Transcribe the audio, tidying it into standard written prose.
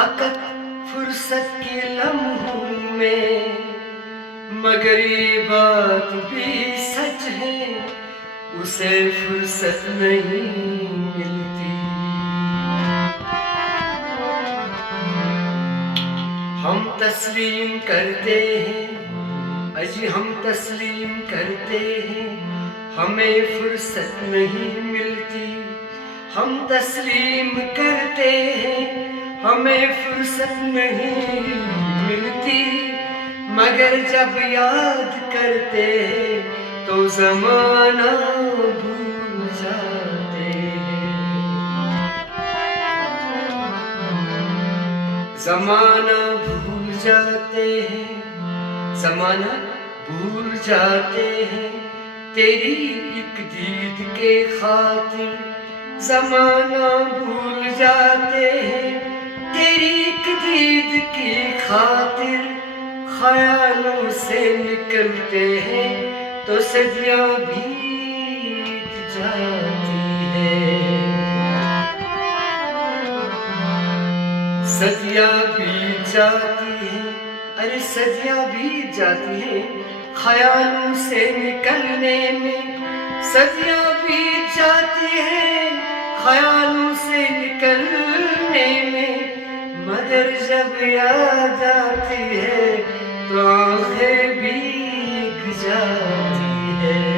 फकत फुर्सत के लम्हों में, मगर ये बात भी सच है उसे फुर्सत नहीं मिलती। हम तस्लीम करते हैं, अजी हम तस्लीम करते हैं, हमें फुर्सत नहीं मिलती। हम तस्लीम करते हैं, हमें फुर्सत नहीं मिलती, मगर जब याद करते हैं तो ज़माना भूल जाते हैं। ज़माना भूल जाते हैं, ज़माना भूल जाते हैं, तेरी एक दीद के खातिर ज़माना भूल जाते हैं, तेरी एक दीद की खातिर ख्यालों से निकलते हैं तो सदियाँ बीत जाती है। सदियाँ बीत जाती हैं, अरे सदियाँ बीत जाती हैं ख्यालों से निकलने में। सदियाँ बीत जाती हैं ख्यालों से निकलने में, मगर जब याद आती है तो आंखें भीग जाती है।